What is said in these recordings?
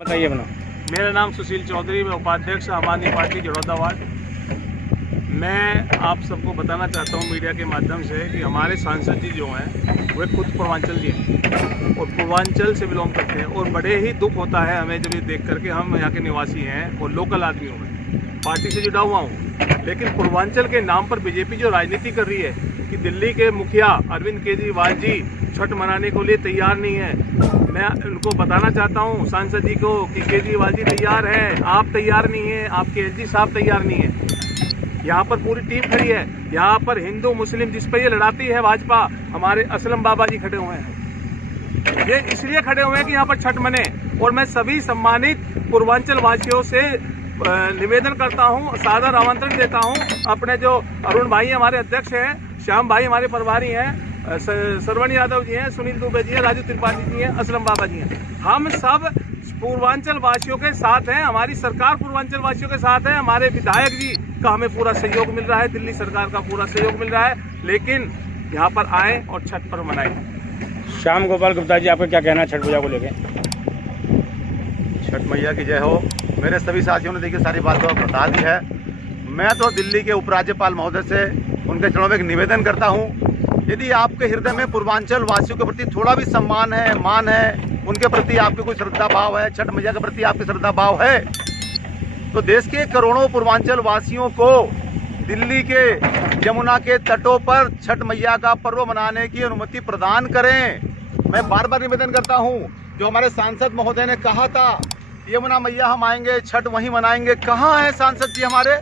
बताइए अपना। मेरा नाम सुशील चौधरी, मैं उपाध्यक्ष आम आदमी पार्टी जड़ौदा वार्ड। मैं आप सबको बताना चाहता हूं मीडिया के माध्यम से कि हमारे सांसद जी जो हैं वे खुद पूर्वांचल जी हैं और पूर्वांचल से बिलोंग करते हैं और बड़े ही दुख होता है हमें जब ये देख करके, हम यहाँ के निवासी हैं और लोकल आदमी हूँ, मैं पार्टी से जुड़ा हुआ हूँ, लेकिन पूर्वांचल के नाम पर बीजेपी जो राजनीति कर रही है कि दिल्ली के मुखिया अरविंद केजरीवाल जी छठ मनाने के लिए तैयार नहीं है। मैं उनको बताना चाहता हूं सांसद जी को कि केजरीवाल जी तैयार हैं, आप तैयार नहीं हैं, आपके एसडी साहब तैयार नहीं है। यहाँ पर पूरी टीम खड़ी है, यहाँ पर हिंदू मुस्लिम जिस पर ये लड़ाती है भाजपा, हमारे असलम बाबा जी खड़े हुए हैं। ये इसलिए खड़े हुए हैं कि यहाँ पर छठ मने। और मैं सभी सम्मानित पूर्वांचल वासियों से निवेदन करता हूँ, सादर आमंत्रण देता हूँ। अपने जो अरुण भाई हमारे अध्यक्ष हैं, श्याम भाई हमारे प्रभारी हैं, श्रवण यादव जी हैं, सुनील दुबे जी हैं, राजू त्रिपाठी जी हैं, असलम बाबा जी हैं, हम सब पूर्वांचल वासियों के साथ हैं। हमारी सरकार पूर्वांचल वासियों के साथ है। हमारे विधायक जी का हमें पूरा सहयोग मिल रहा है, दिल्ली सरकार का पूरा सहयोग मिल रहा है, लेकिन यहाँ पर आए और छठ पर्व मनाएं। श्याम गोपाल गुप्ता जी, आपका क्या कहना है छठ पूजा को लेकर? छठ मैया की जय हो। मेरे सभी साथियों ने देखिए सारी बातों बता दी है। मैं तो दिल्ली के उपराज्यपाल महोदय से उनके चरणों में एक निवेदन करता हूँ, यदि आपके हृदय में पूर्वांचल वासियों के प्रति थोड़ा भी सम्मान है, मान है, उनके प्रति आपके कोई श्रद्धा भाव है, छठ मैया के प्रति आपकी श्रद्धा भाव है, तो देश के करोड़ों पूर्वांचल वासियों को दिल्ली के यमुना के तटों पर छठ मैया का पर्व मनाने की अनुमति प्रदान करें। मैं बार बार निवेदन करता हूं, जो हमारे सांसद महोदय ने कहा था यमुना मैया हम आएंगे, छठ वहीं मनाएंगे, कहाँ है सांसद जी हमारे?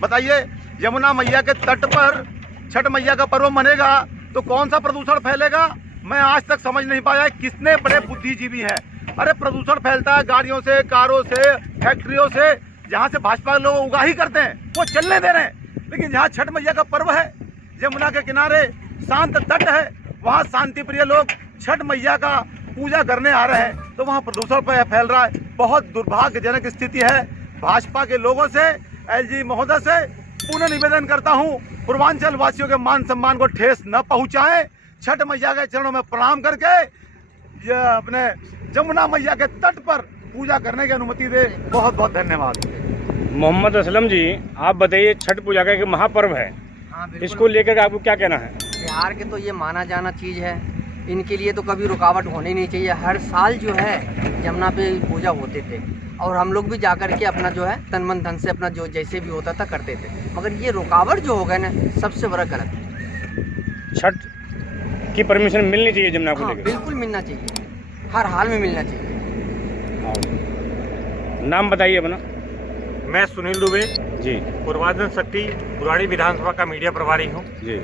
बताइए, यमुना मैया के तट पर छठ मैया का पर्व मनेगा तो कौन सा प्रदूषण फैलेगा? मैं आज तक समझ नहीं पाया कितने बड़े बुद्धिजीवी हैं। अरे प्रदूषण फैलता है गाड़ियों से, कारों से, फैक्ट्रियों से, जहाँ से भाजपा लोग उगाही करते हैं वो चलने दे रहे हैं, लेकिन जहाँ छठ मैया का पर्व है, यमुना के किनारे शांत तट है, वहाँ शांति प्रिय लोग छठ मैया का पूजा करने आ रहे हैं, तो वहाँ प्रदूषण फैल रहा है। बहुत दुर्भाग्यजनक स्थिति है। भाजपा के लोगों से, एलजी महोदय से पुनः निवेदन करता हूँ, पूर्वांचल वासियों के मान सम्मान को ठेस न पहुंचाएं। छठ मैया के चरणों में प्रणाम करके ये अपने यमुना मैया के तट पर पूजा करने की अनुमति दे। बहुत बहुत धन्यवाद। मोहम्मद असलम जी, आप बताइए, छठ पूजा का एक महापर्व है, इसको लेकर आपको क्या कहना है? बिहार के तो ये माना जाना चीज़ है, इनके लिए तो कभी रुकावट होनी नहीं चाहिए। हर साल जो है यमुना पे पूजा होते थे और हम लोग भी जाकर के अपना जो है तन मन धन से अपना जो जैसे भी होता था करते थे, मगर ये रुकावट जो हो गया ना, सबसे बड़ा गलत है। छठ की परमिशन मिलनी चाहिए यमुना को लेकर? बिल्कुल मिलना चाहिए, हर हाल में मिलना चाहिए। नाम बताइए अपना। मैं सुनील दुबे जी, पूर्वांचल शक्ति बुराड़ी विधानसभा का मीडिया प्रभारी हूँ जी।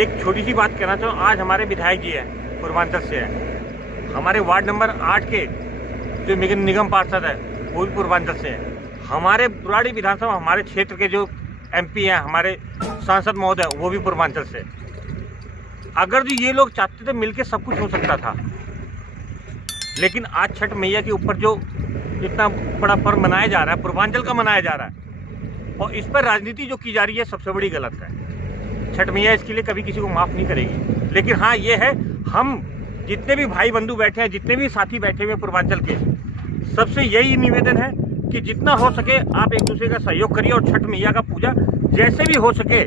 एक छोटी सी बात कहना चाहूँ। आज हमारे विधायक जी हैं, पूर्वांचल से हैं, हमारे वार्ड नंबर 8 के जो निगम पार्षद है वो भी पूर्वांचल से है, हमारे बुराड़ी विधानसभा हमारे क्षेत्र के जो एमपी हैं, हमारे सांसद महोदय, वो भी पूर्वांचल से। अगर जो ये लोग चाहते थे मिलके सब कुछ हो सकता था, लेकिन आज छठ मैया के ऊपर जो इतना बड़ा पर्व मनाया जा रहा है, पूर्वांचल का मनाया जा रहा है, और इस पर राजनीति जो की जा रही है, सबसे बड़ी गलत है। छठ मैया इसके लिए कभी किसी को माफ़ नहीं करेगी। लेकिन हाँ, ये है, हम जितने भी भाई बंधु बैठे हैं, जितने भी साथी बैठे हुए पूर्वांचल के, सबसे यही निवेदन है कि जितना हो सके आप एक दूसरे का सहयोग करिए और छठ मैया का पूजा जैसे भी हो सके,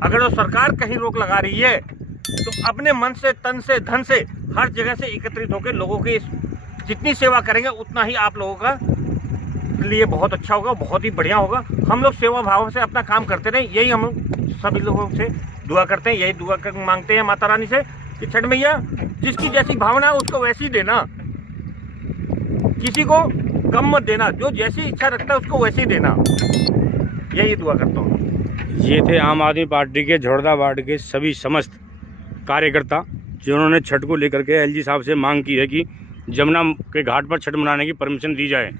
अगर वो सरकार कहीं रोक लगा रही है तो अपने मन से, तन से, धन से, हर जगह से एकत्रित होकर लोगों की जितनी सेवा करेंगे उतना ही आप लोगों का लिए बहुत अच्छा होगा, बहुत ही बढ़िया होगा। हम लोग सेवा भाव से अपना काम करते रहें, यही हम सभी लोगों से दुआ करते हैं, यही दुआ कर मांगते हैं माता रानी से कि छठ मैया जिसकी जैसी भावना है उसको वैसी देना, किसी को कम मत देना, जो जैसी इच्छा रखता है उसको वैसी देना, यही दुआ करता हूँ। ये थे आम आदमी पार्टी के झोड़दा वार्ड के सभी समस्त कार्यकर्ता, जिन्होंने छठ को लेकर के एलजी साहब से मांग की है कि यमुना के घाट पर छठ मनाने की परमिशन दी जाए।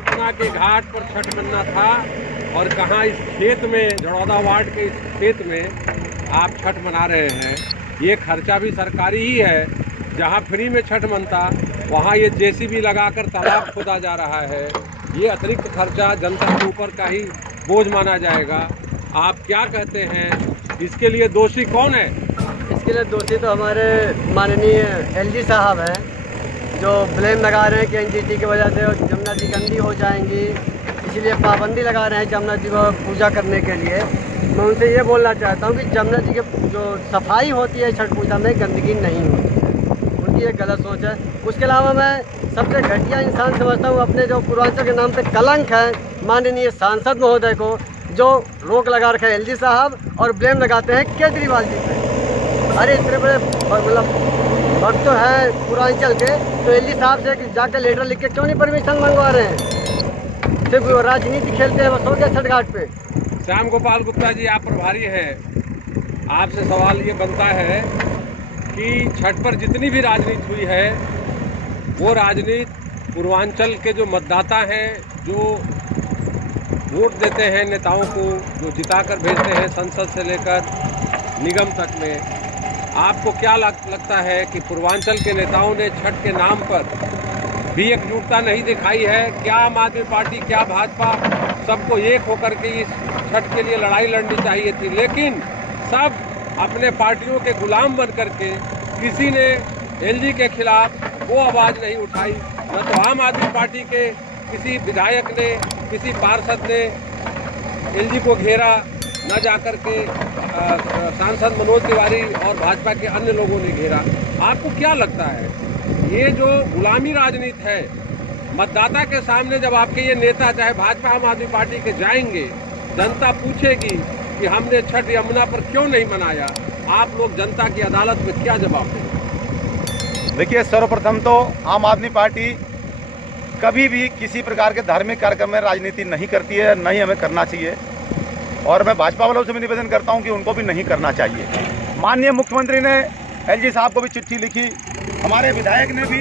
यमुना के घाट पर छठ मनाना था और कहाँ इस खेत में, झड़ौदा वार्ड के इस खेत में आप छठ मना रहे हैं। ये खर्चा भी सरकारी ही है, जहाँ फ्री में छठ मनता वहाँ ये जेसीबी लगाकर तालाब खोदा जा रहा है। ये अतिरिक्त खर्चा जनता के ऊपर का ही बोझ माना जाएगा। आप क्या कहते हैं, इसके लिए दोषी कौन है? इसके एक्चुअली दोषी तो हमारे माननीय एलजी साहब हैं, जो ब्लेम लगा रहे हैं कि एनजीटी की वजह से जमुना जी गंदी हो जाएंगी, इसलिए पाबंदी लगा रहे हैं जमुना जी को पूजा करने के लिए। मैं उनसे ये बोलना चाहता हूँ कि जमुना जी की जो सफाई होती है छठ पूजा में गंदगी नहीं होती है, उनकी एक गलत सोच है। उसके अलावा मैं सबसे घटिया इंसान समझता हूँ अपने जो पूर्वांचल के नाम पे कलंक है माननीय सांसद महोदय को, जो रोक लगा रखा है एलजी साहब और ब्लेम लगाते हैं केजरीवाल जी पे। अरे इतने बड़े मतलब भक्त तो है पूर्वांचल के, तो एलजी साहब से जाकर लेटर लिख के क्यों नहीं परमिशन मंगवा रहे हैं? सिर्फ राजनीति खेलते हैं बस हो गया छठ घाट पे। श्याम गोपाल गुप्ता जी, आप प्रभारी हैं, आपसे सवाल ये बनता है कि छठ पर जितनी भी राजनीति हुई है वो राजनीति पूर्वांचल के जो मतदाता हैं, जो वोट देते हैं नेताओं को, जो जिताकर भेजते हैं संसद से लेकर निगम तक में, आपको क्या लगता है कि पूर्वांचल के नेताओं ने छठ के नाम पर भी एकजुटता नहीं दिखाई है? क्या आम आदमी पार्टी, क्या भाजपा, सबको एक होकर के इस छठ के लिए लड़ाई लड़नी चाहिए थी, लेकिन सब अपने पार्टियों के गुलाम बन करके किसी ने एलजी के खिलाफ वो आवाज़ नहीं उठाई, न तो आम आदमी पार्टी के किसी विधायक ने, किसी पार्षद ने एलजी को घेरा, न जाकर के सांसद मनोज तिवारी और भाजपा के अन्य लोगों ने घेरा। आपको क्या लगता है ये जो गुलामी राजनीति है, मतदाता के सामने जब आपके ये नेता चाहे भाजपा आम आदमी पार्टी के जाएंगे, जनता पूछेगी कि हमने छठ यमुना पर क्यों नहीं मनाया, आप लोग जनता की अदालत में क्या जवाब देंगे? देखिए, सर्वप्रथम तो आम आदमी पार्टी कभी भी किसी प्रकार के धार्मिक कार्यक्रम में राजनीति नहीं करती है, नहीं हमें करना चाहिए, और मैं भाजपा वालों से भी निवेदन करता हूं कि उनको भी नहीं करना चाहिए। माननीय मुख्यमंत्री ने एलजी साहब को भी चिट्ठी लिखी, हमारे विधायक ने भी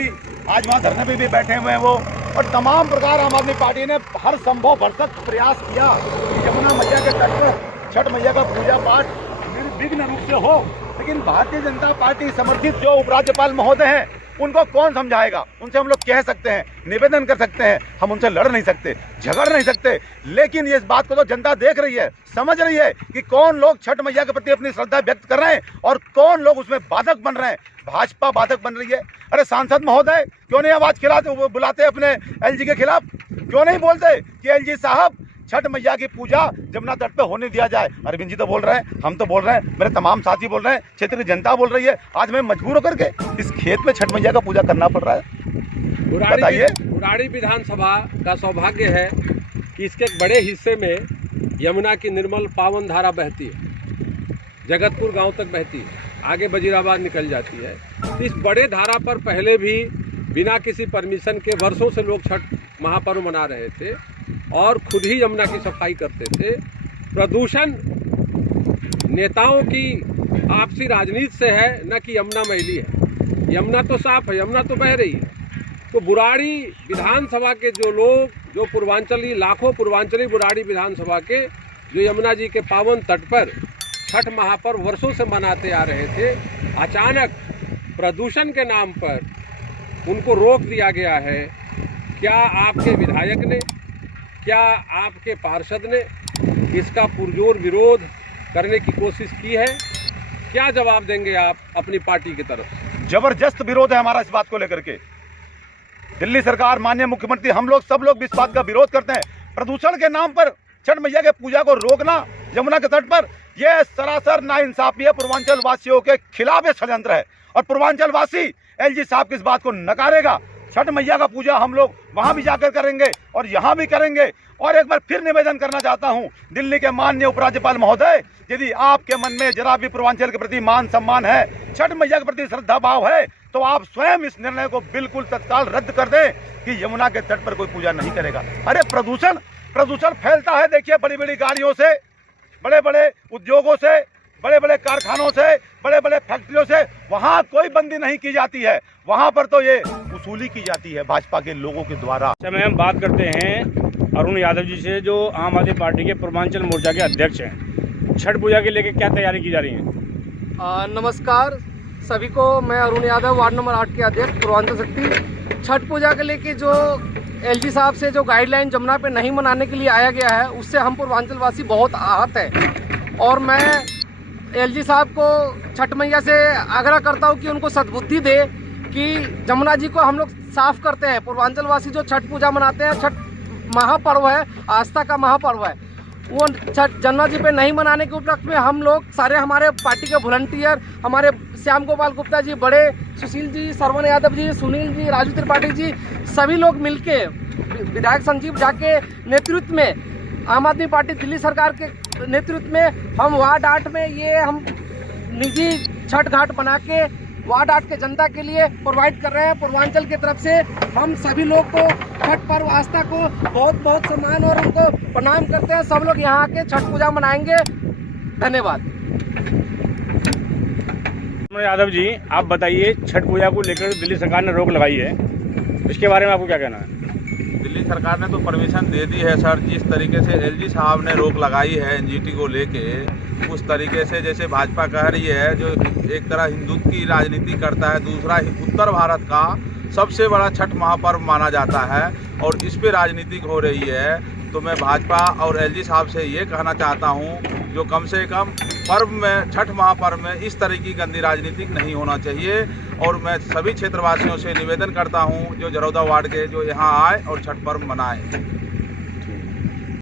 आज वहाँ धरने पे भी बैठे हुए हैं वो, और तमाम प्रकार आम आदमी पार्टी ने हर संभव भरसक प्रयास किया कि यमुना मैया के तट पर छठ मैया का पूजा पाठ निर्विघ्न रूप से हो। लेकिन भारतीय जनता पार्टी समर्थित जो उपराज्यपाल महोदय हैं, उनको कौन समझाएगा? उनसे हम लोग कह सकते हैं, निवेदन कर सकते हैं, हम उनसे लड़ नहीं सकते, झगड़ नहीं सकते, लेकिन ये इस बात को तो जनता देख रही है, समझ रही है कि कौन लोग छठ मैया के प्रति अपनी श्रद्धा व्यक्त कर रहे हैं और कौन लोग उसमें बाधक बन रहे हैं। भाजपा बाधक बन रही है। अरे सांसद महोदय क्यों नहीं आवाज खिलाते, बुलाते अपने एलजी के खिलाफ? क्यों नहीं बोलते कि एलजी साहब छठ मैया की पूजा जमुना तट पे होने दिया जाए? अरविंद जी तो बोल रहे हैं, हम तो बोल रहे हैं, मेरे तमाम साथी बोल रहे हैं, क्षेत्र की जनता बोल रही है। आज मैं मजबूर होकर के इस खेत में छठ मैया का पूजा करना पड़ रहा है। बताइए। बुराड़ी विधानसभा का सौभाग्य है कि इसके एक बड़े हिस्से में यमुना की निर्मल पावन धारा बहती है, जगतपुर गांव तक बहती है, आगे वजीराबाद निकल जाती है। इस बड़े धारा पर पहले भी बिना किसी परमिशन के वर्षों से लोग छठ महापर्व मना रहे थे और खुद ही यमुना की सफाई करते थे। प्रदूषण नेताओं की आपसी राजनीति से है, न कि यमुना मैली है। यमुना तो साफ है, यमुना तो बह रही है। तो बुराड़ी विधानसभा के जो लोग, जो पूर्वांचली, लाखों पूर्वांचली बुराड़ी विधानसभा के जो यमुना जी के पावन तट पर छठ महापर्व वर्षों से मनाते आ रहे थे, अचानक प्रदूषण के नाम पर उनको रोक दिया गया है। क्या आपके विधायक ने, क्या आपके पार्षद ने इसका पुरजोर विरोध करने की कोशिश की है? क्या जवाब देंगे आप अपनी पार्टी की तरफ? जबरदस्त विरोध है हमारा इस बात को लेकर के। दिल्ली सरकार, माननीय मुख्यमंत्री, हम लोग सब लोग इस बात का विरोध करते हैं। प्रदूषण के नाम पर छठ मैया के पूजा को रोकना यमुना के तट पर, यह सरासर नाइंसाफी है, पूर्वांचल वासियों के खिलाफ ये षड्यंत्र है और पूर्वांचल वासी एलजी साहब की इस बात को नकारेगा। छठ मैया का पूजा हम लोग वहां भी जाकर करेंगे और यहाँ भी करेंगे। और एक बार फिर निवेदन करना चाहता हूं दिल्ली के माननीय उपराज्यपाल महोदय, यदि आपके मन में जरा भी पूर्वांचल के प्रति मान सम्मान है, छठ मैया के प्रति श्रद्धा भाव है, तो आप स्वयं इस निर्णय को बिल्कुल तत्काल रद्द कर दें कि यमुना के तट पर कोई पूजा नहीं करेगा। अरे प्रदूषण फैलता है, देखिए, बड़ी बड़ी गाड़ियों से, बड़े बड़े उद्योगों से, बड़े बड़े कारखानों से, बड़े बड़े फैक्ट्रियों से, वहाँ कोई बंदी नहीं की जाती है, वहाँ पर तो ये वसूली की जाती है भाजपा के लोगों के द्वारा। समय हम बात करते हैं अरुण यादव जी से, जो आम आदमी पार्टी के पूर्वांचल मोर्चा के अध्यक्ष हैं। छठ पूजा के लेकर क्या तैयारी की जा रही है? नमस्कार सभी को, मैं अरुण यादव, वार्ड नंबर 8 के अध्यक्ष पूर्वांचल शक्ति। छठ पूजा के लेके जो एलजी साहब से जो गाइडलाइन जमुना पे नहीं मनाने के लिए आया गया है, उससे हम पूर्वांचल वासी बहुत आहत हैं। और मैं एलजी साहब को छठ मैया से आग्रह करता हूँ कि उनको सद्बुद्धि दे कि जमुना जी को हम लोग साफ करते हैं। पूर्वांचल वासी जो छठ पूजा मनाते हैं, छठ महापर्व है, आस्था का महापर्व है, वो छठ जमुना जी पे नहीं मनाने के उपलक्ष्य में हम लोग सारे हमारे पार्टी के वॉलंटियर, हमारे श्याम गोपाल गुप्ता जी, बड़े सुशील जी, सरवण यादव जी, सुनील जी, राजू त्रिपाठी जी, सभी लोग मिलके विधायक संजीव झा के नेतृत्व में, आम आदमी पार्टी दिल्ली सरकार के नेतृत्व में हम वार्ड 8 में ये हम निजी छठ घाट बना के वार्ड 8 के जनता के लिए प्रोवाइड कर रहे हैं। पूर्वांचल की तरफ से हम सभी लोग को छठ पर्व आस्था को बहुत बहुत सम्मान और उनको प्रणाम करते हैं। सब लोग यहाँ आके छठ पूजा मनाएंगे। धन्यवाद। यादव जी, आप बताइए, छठ पूजा को लेकर दिल्ली सरकार ने रोक लगाई है, इसके बारे में आपको क्या कहना है? दिल्ली सरकार ने तो परमिशन दे दी है सर। जिस तरीके से एलजी साहब ने रोक लगाई है एनजीटी को लेके, उस तरीके से जैसे भाजपा कह रही है, जो एक तरह हिंदुत्व की राजनीति करता है, दूसरा उत्तर भारत का सबसे बड़ा छठ महापर्व माना जाता है और इस पे राजनीतिक हो रही है। तो मैं भाजपा और एलजी साहब से ये कहना चाहता हूँ, जो कम से कम पर्व में, छठ महापर्व में इस तरह की गंदी राजनीतिक नहीं होना चाहिए। और मैं सभी क्षेत्रवासियों से निवेदन करता हूँ जो जरौदा वार्ड के, जो यहाँ आए और छठ पर्व मनाएं।